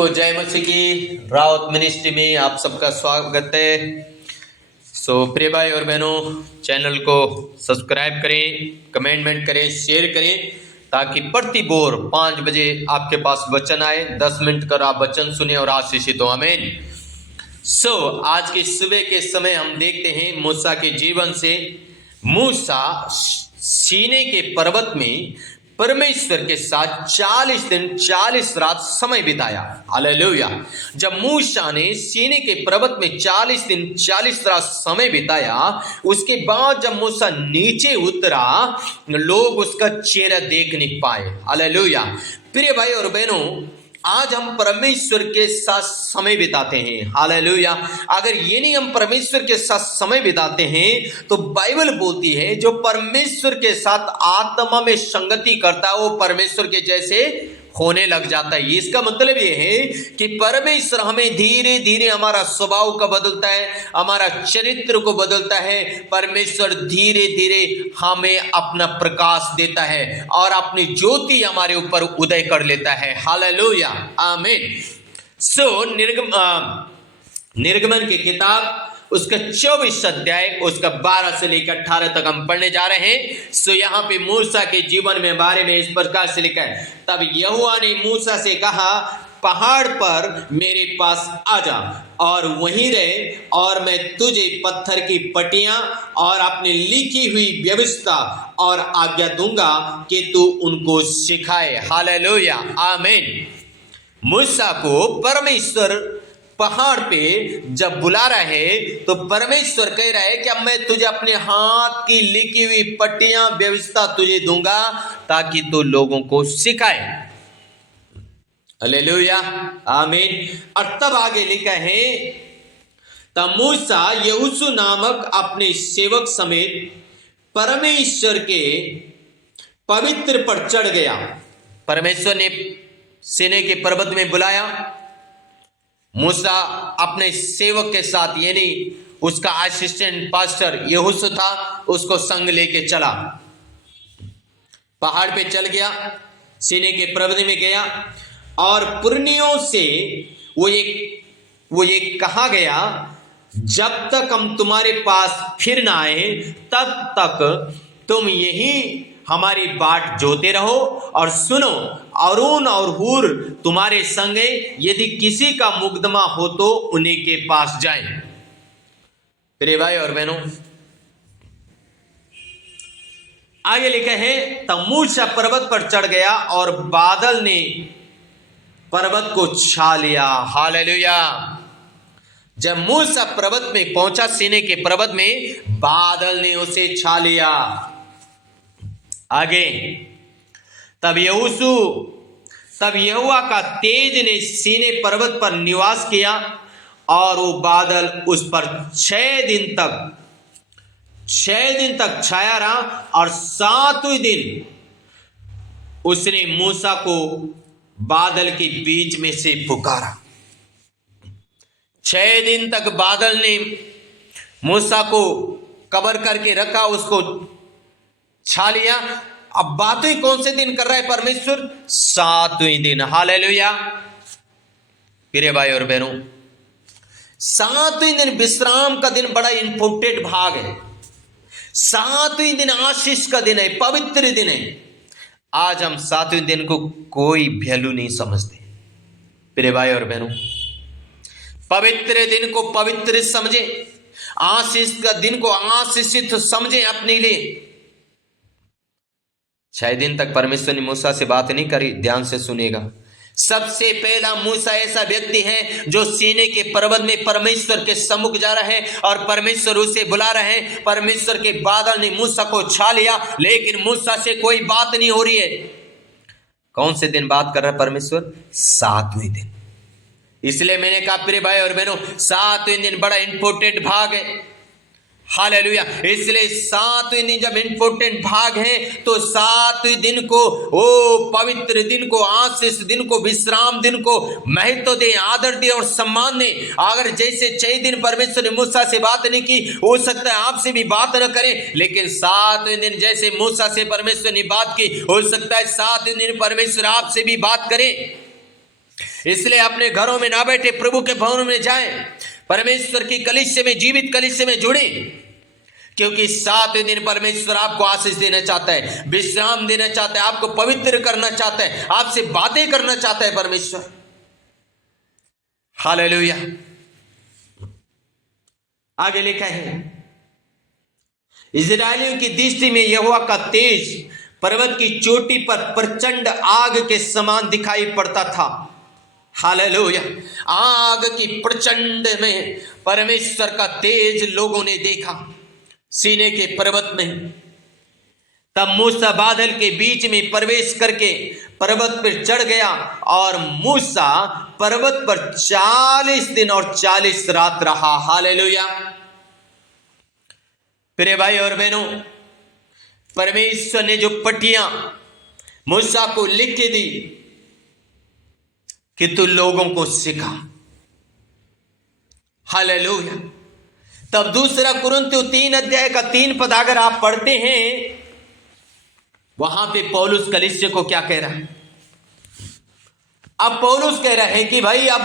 सबको जय मसीह की रावत मिनिस्ट्री में आप सबका स्वागत है। प्रिय भाई और बहनों, चैनल को सब्सक्राइब करें, कमेंट करें, शेयर करें, ताकि प्रति भोर 5 बजे आपके पास वचन आए। 10 मिनट कर आप वचन सुने और आशीषित हो। आमीन। आज की सुबह के समय हम देखते हैं मूसा के जीवन से। मूसा सीनै के पर्वत में परमेश्वर के साथ 40 दिन 40 रात समय बिताया। हालेलुया। जब मूसा ने सीनै के पर्वत में 40 दिन 40 रात समय बिताया, उसके बाद जब मूसा नीचे उतरा, लोग उसका चेहरा देख नहीं पाए। हालेलुया। प्रिय भाई और बहनों, आज हम परमेश्वर के साथ समय बिताते हैं। हालेलुया। अगर ये नहीं हम परमेश्वर के साथ समय बिताते हैं तो बाइबल बोलती है जो परमेश्वर के साथ आत्मा में संगति करता है वो परमेश्वर के जैसे होने लग जाता है। इसका मतलब ये है कि परमेश्वर हमें धीरे धीरे हमारा स्वभाव का बदलता है, हमारा चरित्र को बदलता है। परमेश्वर धीरे धीरे हमें अपना प्रकाश देता है और अपनी ज्योति हमारे ऊपर उदय कर लेता है। हालेलुया। आमीन। निर्गमन की किताब उसका 24 अध्याय उसका 12 से लेकर 18 तक हम पढ़ने जा रहे हैं। यहाँ पे मूसा के जीवन में बारे में इस प्रकार से लिखा है। तब यहोवा ने मूसा से कहा, पहाड़ पर मेरे पास आ जा और वहीं रहे, और मैं तुझे पत्थर की पट्टियां और अपनी लिखी हुई व्यवस्था और आज्ञा दूंगा कि तू उनको सिखाए। हालेलुया। आमीन। मूसा को परमेश्वर पहाड़ पे जब बुला रहा है तो परमेश्वर कह रहा है कि अब मैं तुझे अपने हाथ की लिखी हुई पट्टियां व्यवस्था तुझे दूंगा ताकि तू लोगों को सिखाए। हालेलुया। आमीन। और तब आगे लिखा है, तब मूसा यहोशू नामक अपने सेवक समेत परमेश्वर के पवित्र पर चढ़ गया। परमेश्वर ने सीनै के पर्वत में बुलाया। मूसा अपने सेवक के साथ, यानी उसका असिस्टेंट पास्टर यहोशू था, उसको संग लेके चला। पहाड़ पे चल गया, सीनै के पर्वत में गया और पुरनियों से वो एक कहा गया, जब तक हम तुम्हारे पास फिर ना आए तब तक तुम यही हमारी बाट जोते रहो। और सुनो, अरून और हूर तुम्हारे संगे, यदि किसी का मुकदमा हो तो उन्हीं के पास जाएं। प्रिय भाई और बहनों, आगे लिखा है, तब मूसा पर्वत पर चढ़ गया और बादल ने पर्वत को छा लिया। हालेलुया। जब मूसा पर्वत में पहुंचा, सीनै के पर्वत में, बादल ने उसे छा लिया। आगे, तब यहोवा का तेज ने सीनै पर्वत पर निवास किया और वो बादल उस पर 6 दिन तक छाया रहा। और 7वें दिन उसने मूसा को बादल के बीच में से पुकारा। 6 दिन तक बादल ने मूसा को कवर करके रखा, उसको छा लिया। अब बातें कौन से दिन कर रहा है परमेश्वर? 7वें दिन। हालेलुया। प्रिय भाई और बहनों, 7वें दिन विश्राम का दिन बड़ा इंपॉर्टेंट भाग है। 7वें दिन आशीष का दिन है, पवित्र दिन है। आज हम 7वें दिन को कोई वैल्यू नहीं समझते। प्रिय भाई और बहनों, पवित्र दिन को पवित्र समझे, आशीष का दिन को आशीषित समझे अपने लिए। 6 दिन तक परमेश्वर ने मूसा से बात नहीं करी। ध्यान से सुनेगा। सबसे पहला मूसा ऐसा व्यक्ति है जो सीनै के पर्वत में परमेश्वर के सम्मुख जा रहा है और परमेश्वर उसे बुला रहे हैं। परमेश्वर के बादल ने मूसा को छा लिया, लेकिन मूसा से कोई बात नहीं हो रही है। कौन से दिन बात कर रहा है परमेश्वर? 7वें दिन। इसलिए मैंने कहा प्रिय भाई और बहनों, 7वें दिन बड़ा इंपॉर्टेंट भाग है। हालेलुया। इसलिए 7वें दिन जब इंपॉर्टेंट भाग है तो 7वें दिन को, ओ पवित्र दिन को, आशीष दिन को, विश्राम दिन को महत्व दे, आदर दे और सम्मान दे। अगर जैसे 6 दिन परमेश्वर ने मूसा से बात नहीं की, हो सकता है आपसे भी बात न करें, लेकिन 7वें दिन जैसे मूसा से परमेश्वर ने बात की, हो सकता है 7वें दिन परमेश्वर आपसे भी बात करे। इसलिए अपने घरों में ना बैठे, प्रभु के भवन में जाएं, परमेश्वर की कलीसिया में, जीवित कलीसिया में जुड़े, क्योंकि 7वें दिन परमेश्वर आपको आशीष देना चाहता है, विश्राम देना चाहता है, आपको पवित्र करना चाहता है, आपसे बातें करना चाहता है परमेश्वर। हालेलुया। आगे लिखा है, इजरायलियों की दृष्टि में यहोवा का तेज पर्वत की चोटी पर प्रचंड आग के समान दिखाई पड़ता था। हालेलुया। आग की प्रचंड में परमेश्वर का तेज लोगों ने देखा सीने के पर्वत में। तब मूसा बादल के बीच में प्रवेश करके पर्वत पर चढ़ गया और मूसा पर्वत पर 40 दिन और 40 रात रहा। हालेलुया। प्रिय भाई और बहनों, परमेश्वर ने जो पट्टियां मूसा को लिख के दी कि तू लोगों को सिखा। हालेलुया। तब 2 कुरिन्थियों 3 अध्याय का 3 पद अगर आप पढ़ते हैं, वहां पे पौलुस कलीसिया को क्या कह रहा है? अब पौलुस कह रहा है कि भाई अब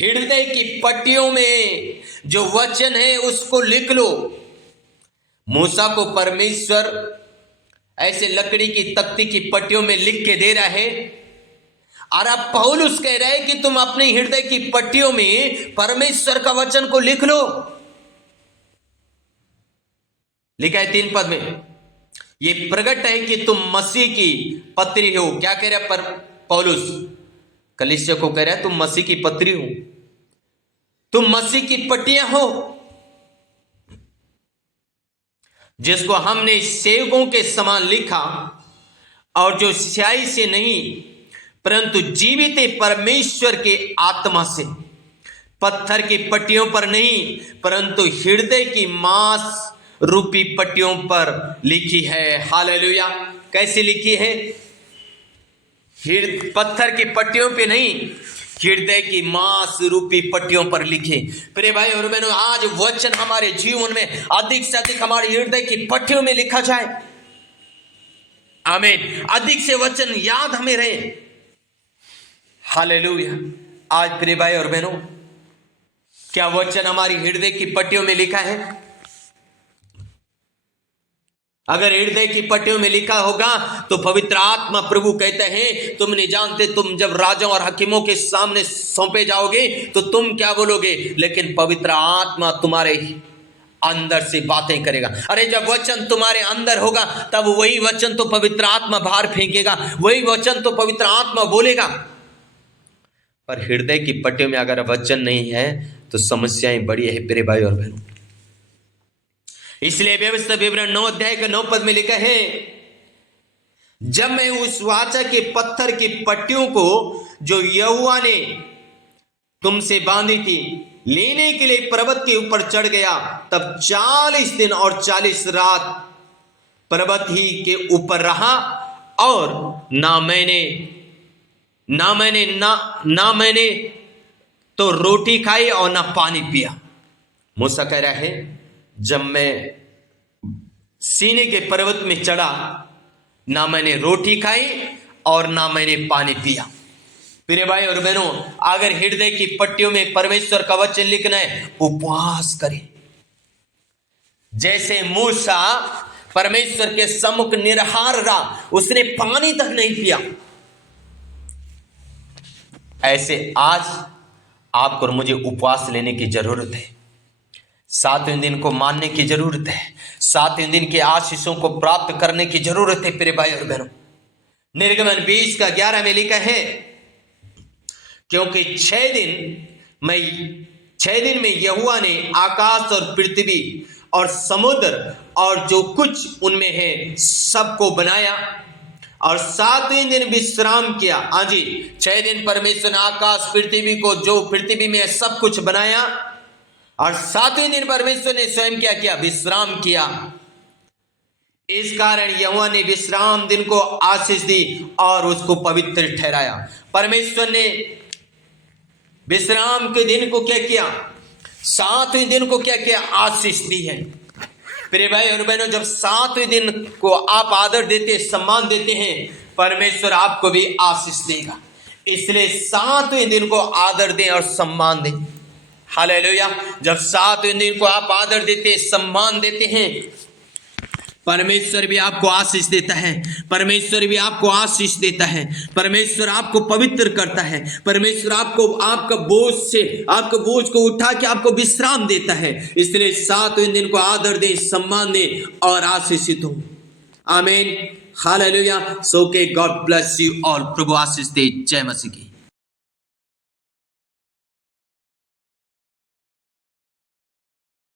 हृदय की पट्टियों में जो वचन है उसको लिख लो। मूसा को परमेश्वर ऐसे लकड़ी की तख्ती की पट्टियों में लिख के दे रहा है, और अब पौलुस कह रहा है कि तुम अपने हृदय की पट्टियों में परमेश्वर का वचन को लिख लो। लिखा है 3 पद में, ये प्रकट है कि तुम मसीह की पत्री हो। क्या कह रहा है पौलुस? कलीसिया को कह रहा है तुम मसीह की पत्री हो, तुम मसीह की पट्टियां हो, जिसको हमने सेवकों के समान लिखा, और जो स्याही से नहीं परंतु जीवित परमेश्वर के आत्मा से, पत्थर की पट्टियों पर नहीं परंतु हृदय की मांस रूपी पट्टियों पर लिखी है। हालेलुया। कैसे लिखी है? पत्थर की पट्टियों पे नहीं, हृदय की मांस रूपी पट्टियों पर लिखे। प्रिय भाई और बहनों, आज वचन हमारे जीवन में अधिक से अधिक हमारे हृदय की पट्टियों में लिखा जाए। आमीन। अधिक से वचन याद हमें रहे। हालेलुया। आज प्रिय भाई और बहनों, क्या वचन हमारी हृदय की पट्टियों में लिखा है? अगर हृदय की पट्टियों में लिखा होगा तो पवित्र आत्मा प्रभु कहते हैं, तुम नहीं जानते, तुम जब राजाओं और हकीमों के सामने सौंपे जाओगे तो तुम क्या बोलोगे, लेकिन पवित्र आत्मा तुम्हारे अंदर से बातें करेगा। अरे जब वचन तुम्हारे अंदर होगा तब वही वचन तो पवित्र आत्मा बाहर फेंकेगा, वही वचन तो पवित्र आत्मा बोलेगा। पर हृदय की पट्टियों में अगर वचन नहीं है तो समस्याएं बड़ी है प्रिय भाई और बहनों। इसलिए व्यवस्था विवरण 9 अध्याय का 9 पद में लिखा है, जब मैं उस वाचा के पत्थर की पट्टियों को जो यहोवा ने तुमसे बांधी थी लेने के लिए पर्वत के ऊपर चढ़ गया, तब 40 दिन और 40 रात पर्वत ही के ऊपर रहा, और ना मैंने तो रोटी खाई और ना पानी पिया। मूसा कह रहा है, जब मैं सीने के पर्वत में चढ़ा, ना मैंने रोटी खाई और ना मैंने पानी पिया। प्रिय भाई और बहनों, अगर हृदय की पट्टियों में परमेश्वर का वचन लिखना है, उपवास करें। जैसे मूसा परमेश्वर के सम्मुख निराहार रहा, उसने पानी तक नहीं पिया, ऐसे आज आपको और मुझे उपवास लेने की जरूरत है। 7वें दिन को मानने की जरूरत है, 7वें दिन के आशीषों को प्राप्त करने की जरूरत है। प्रिय भाई और बहनों, निर्गमन 20 का 11 में लिखा है, क्योंकि 6 दिन में यहोवा ने आकाश और पृथ्वी और समुद्र और जो कुछ उनमें है सबको बनाया, और 7वें दिन विश्राम किया। हाँ जी, 6 दिन परमेश्वर ने आकाश पृथ्वी को, जो पृथ्वी में है सब कुछ बनाया, और 7वें दिन परमेश्वर ने स्वयं क्या किया? विश्राम किया। इस कारण यहोवा ने विश्राम दिन को आशीष दी और उसको पवित्र ठहराया। परमेश्वर ने विश्राम के दिन को क्या किया? 7वें दिन को क्या किया? आशीष दी है। प्रिय भाई और बहनों, जब 7वें दिन को आप आदर देते, सम्मान देते हैं, परमेश्वर आपको भी आशीष देगा। इसलिए सातवें दिन को आदर दें और सम्मान दें। हालेलुया। जब सातवें दिन को आप आदर देते, सम्मान देते हैं, परमेश्वर भी आपको आशीष देता है। परमेश्वर भी आपको आशीष देता है। परमेश्वर आपको पवित्र करता है। परमेश्वर आपको आपका बोझ को उठा के आपको विश्राम देता है। इसलिए सातवें दिन को आदर दे, सम्मान दे और आशीषित हो। आमीन। हालेलुया। सो के गॉड ब्लेस यू ऑल। प्रभु आशीष दे। जय मसीह की।